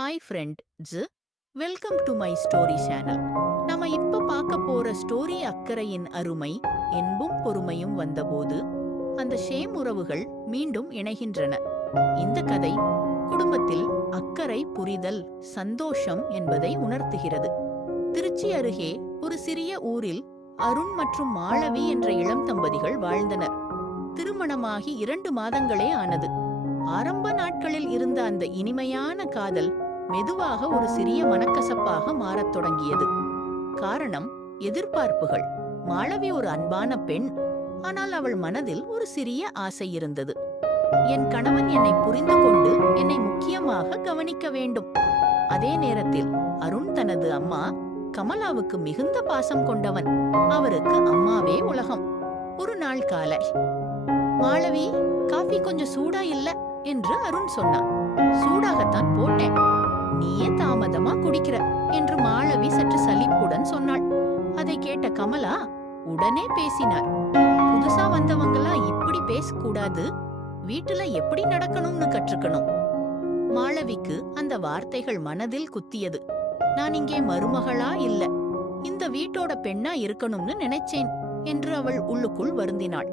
Hi friends, welcome to my story channel. நம்ம இப்ப பார்க்க போற ஸ்டோரி அக்கறையின் அருமை. என்பும் பொறுமையும் வந்தபோது அந்த ஷேம் உறவுகள் மீண்டும் இணைகின்றன. இந்த கதை குடும்பத்தில் அக்கறை, புரிதல், சந்தோஷம் என்பதை உணர்த்துகிறது. திருச்சி அருகே ஒரு சிறிய ஊரில் அருண் மற்றும் மாளவி என்ற இளம் தம்பதிகள் வாழ்ந்தனர். திருமணமாகி 2 மாதங்களே ஆனது. ஆரம்ப நாட்களில் இருந்த அந்த இனிமையான காதல் மெதுவாக ஒரு சிறிய மனக்கசப்பாக மாறத் தொடங்கியது. காரணம் எதிர்பார்ப்புகள். மாளவி ஒரு அன்பான பெண். ஆனால் அவள் மனதில் ஒரு சிறிய ஆசை இருந்தது. என் கணவன் என்னை புரிந்து கொண்டு என்னை முக்கியமாக கவனிக்க வேண்டும். அதே நேரத்தில் அருண் தனது அம்மா கமலாவுக்கு மிகுந்த பாசம் கொண்டவன். அவருக்கு அம்மாவே உலகம். ஒரு நாள் காலை, மாளவி, காஃபி கொஞ்சம் சூடா இல்ல என்று அருண் சொன்னான். சூடாகத்தான் போட்டேன், நீயே தாமதமா குடிக்கிற என்று மாளவி சற்று சலிப்புடன் சொன்னாள். அதை கேட்ட கமலா உடனே பேசினார். புதுசா வந்தவங்களா இப்படி பேசக்கூடாது, வீட்டுல எப்படி நடக்கணும்னு கற்றுக்கணும். மாளவிக்கு அந்த வார்த்தைகள் மனதில் குத்தியது. நான் இங்கே மருமகளா இல்ல, இந்த வீட்டோட பெண்ணா இருக்கணும்னு நினைச்சேன் என்று அவள் உள்ளுக்குள் வருந்தினாள்.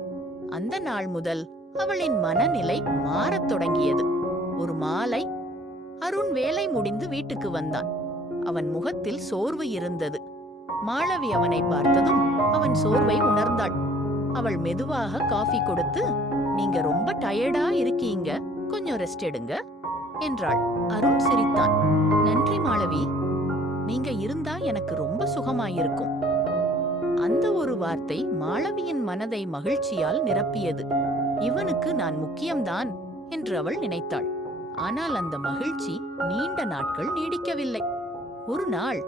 அந்த நாள் முதல் அவளின் மனநிலை மாறத் தொடங்கியது. ஒரு மாலை அருண் வேலை முடிந்து வீட்டுக்கு வந்தான். அவன் முகத்தில் சோர்வு இருந்தது. மாளவி அவனை பார்த்ததும் அவன் சோர்வை உணர்ந்தாள். அவள் மெதுவாக காஃபி கொடுத்து, நீங்க ரொம்ப டயர்டா இருக்கீங்க, கொஞ்சம் ரெஸ்ட் எடுங்க என்றாள். அருண் சிரித்தான். நன்றி மாளவி, நீங்க இருந்தா எனக்கு ரொம்ப சுகமாயிருக்கும். அந்த ஒரு வார்த்தை மாளவியின் மனதை மகிழ்ச்சியால் நிரப்பியது. இவனுக்கு நான் முக்கியம்தான் என்று அவள் நினைத்தாள். ஆனால் அந்த மகிழ்ச்சி நீண்ட நாட்கள் நீடிக்கவில்லை. ஒரு நாள்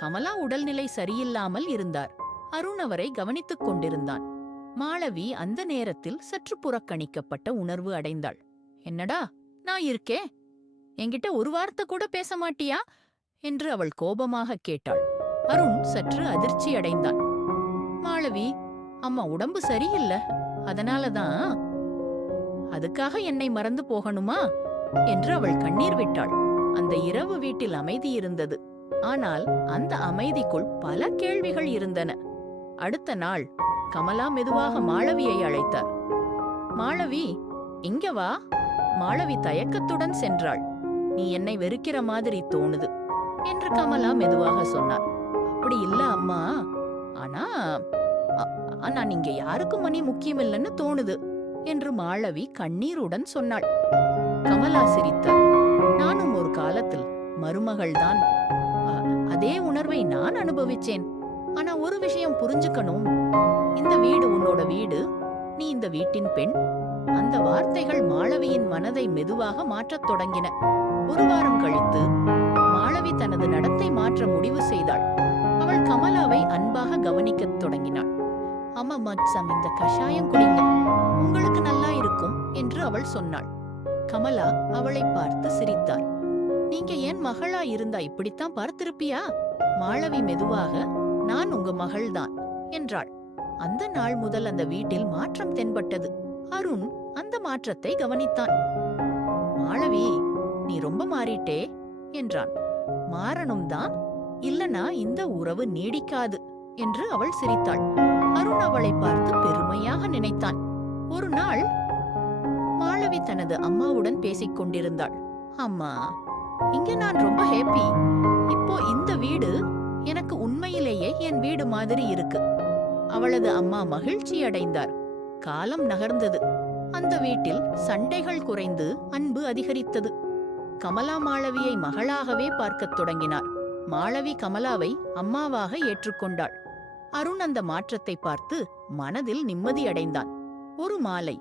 கமலா உடல்நிலை சரியில்லாமல் இருந்தார். அருண் அவரை கவனித்துக் கொண்டிருந்தான். மாளவி அந்த நேரத்தில் சற்று புறக்கணிக்கப்பட்ட உணர்வு அடைந்தாள். என்னடா, நான் இருக்கே, என்கிட்ட ஒரு வார்த்தை கூட பேச மாட்டியா என்று அவள் கோபமாக கேட்டாள். அருண் சற்று அதிர்ச்சி அடைந்தான். மாளவி, அம்மா உடம்பு சரியில்லை, அதனாலதான். அதுக்காக என்னை மறந்து போகணுமா என்று அவள் கண்ணீர் விட்டாள். அந்த இரவு வீட்டில் அமைதி இருந்தது. ஆனால் அந்த அமைதிக்குள் பல கேள்விகள் இருந்தன. அடுத்த நாள் கமலா மெதுவாக மாளவியை அழைத்தார். மாளவி, இங்க வா. மாளவி தயக்கத்துடன் சென்றாள். நீ என்னை வெறுக்கிற மாதிரி தோணுது என்று கமலா மெதுவாக சொன்னார். அப்படி இல்ல அம்மா, ஆனா நீங்க யாருக்கும் மணி முக்கியம் இல்லைன்னு தோணுது என்று மாளவி கண்ணீருடன் சொன்னாள். கமலா சிரித்தார். நானும் ஒரு காலத்தில் மருமகள்தான். அதே உணர்வை நான் அனுபவிச்சேன். ஆனா ஒரு விஷயம் புரிஞ்சுக்கணும், இந்த வீடு உன்னோட வீடு, நீ இந்த வீட்டின் பெண். அந்த வார்த்தைகள் மாளவியின் மனதை மெதுவாக மாற்றத் தொடங்கின. ஒரு வாரம் கழித்து மாளவி தனது நடத்தை மாற்ற முடிவு செய்தாள். அவள் கமலாவை அன்பாக கவனிக்கத் தொடங்கினாள். அம்மா மச்சாம், இந்த கஷாயம் குடிங்க, உங்களுக்கு நல்லா இருக்கும் என்று அவள் சொன்னாள். கமலா அவளை பார்த்து சிரித்தார். நீங்க ஏன் மகளா இருந்தா இப்படித்தான் பார்த்திருப்பியா? மாளவி மெதுவாக, நான் உங்க மகள்தான் என்றாள். அந்த நாள் முதல் அந்த வீட்டில் மாற்றம் தென்பட்டது. அருண் அந்த மாற்றத்தை கவனித்தான். மாளவி, நீ ரொம்ப மாறிட்டே என்றான். மாறணும் தான், இல்லனா இந்த உறவு நீடிக்காது என்று அவள் சிரித்தாள். அருண் அவளை பார்த்து பெருமையாக நினைத்தான். ஒரு நாள் மாளவி தனது அம்மாவுடன் பேசிக் கொண்டிருந்தாள். அம்மா, இங்க நான் ரொம்ப ஹேப்பி. இப்போ இந்த வீடு எனக்கு உண்மையிலேயே என் வீடு மாதிரி இருக்கு. அவளது அம்மா மகிழ்ச்சி அடைந்தார். காலம் நகர்ந்தது. அந்த வீட்டில் சண்டைகள் குறைந்து அன்பு அதிகரித்தது. கமலா மாளவியை மகளாகவே பார்க்கத் தொடங்கினார். மாளவி கமலாவை அம்மாவாக ஏற்றுக்கொண்டாள். அருண் அந்த மாற்றத்தை பார்த்து மனதில் நிம்மதியடைந்தான். ஒரு மாலை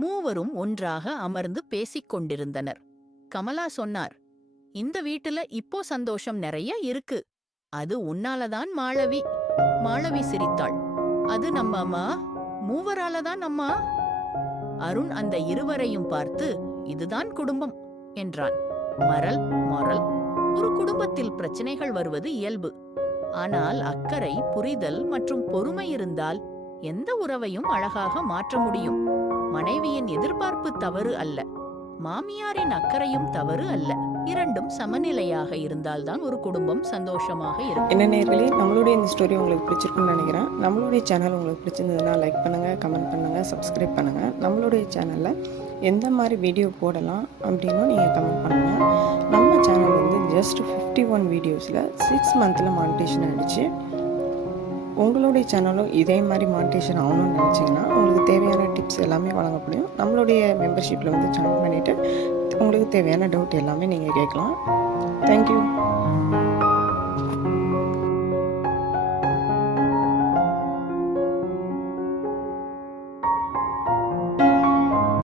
மூவரும் ஒன்றாக அமர்ந்து பேசிக் கொண்டிருந்தனர். கமலா சொன்னார், இந்த வீட்டுல இப்போ சந்தோஷம் நிறைய இருக்கு. அது உன்னாலதான் மாளவி. மாளவி சிரித்தாள். அது நம்ம அம்மா, மூவராலதான் அம்மா. அருண் அந்த இருவரையும் பார்த்து, இதுதான் குடும்பம் என்றான். மொரல். ஒரு குடும்பத்தில் பிரச்சனைகள் வருவது இயல்பு. ஆனால் அக்கறை, புரிதல் மற்றும் பொறுமை இருந்தால் எந்த உறவையும் அழகாக மாற்ற முடியும். மனைவியின் எதிர்பார்ப்பு தவறு அல்ல, மாமியாரின் அக்கறையும் தவறு அல்ல. இரண்டும் சமநிலையாக இருந்தால்தான் ஒரு குடும்பம் சந்தோஷமாக இருக்கும். என்ன நேயர்களே, நம்மளுடைய இந்த ஸ்டோரி உங்களுக்கு பிடிச்சிருக்குன்னு நினைக்கிறேன். நம்மளுடைய சேனல் உங்களுக்கு பிடிச்சிருந்ததுன்னா லைக் பண்ணுங்கள், கமெண்ட் பண்ணுங்கள், சப்ஸ்கிரைப் பண்ணுங்கள். நம்மளுடைய சேனலில் எந்த மாதிரி வீடியோ போடலாம் அப்படின்னும் நீங்கள் கமெண்ட் பண்ணுங்கள். நம்ம சேனல் வந்து ஜஸ்ட் 51 வீடியோஸில் 6 மந்தில் மானிட்டேஷன் ஆகிடுச்சு. உங்களுடைய சேனலும் இதே மாதிரி மானிட்டேஷன் ஆகணும்னு நினச்சிங்கன்னா உங்களுக்கு தேவையான டிப்ஸ் எல்லாமே வழங்கப்படும். நம்மளுடைய மெம்பர்ஷிப்பில் வந்து ஜாயின் பண்ணிவிட்டு உங்களுக்கு தேவையான டவுட் எல்லாமே நீங்கள் கேட்கலாம். தேங்க்யூ.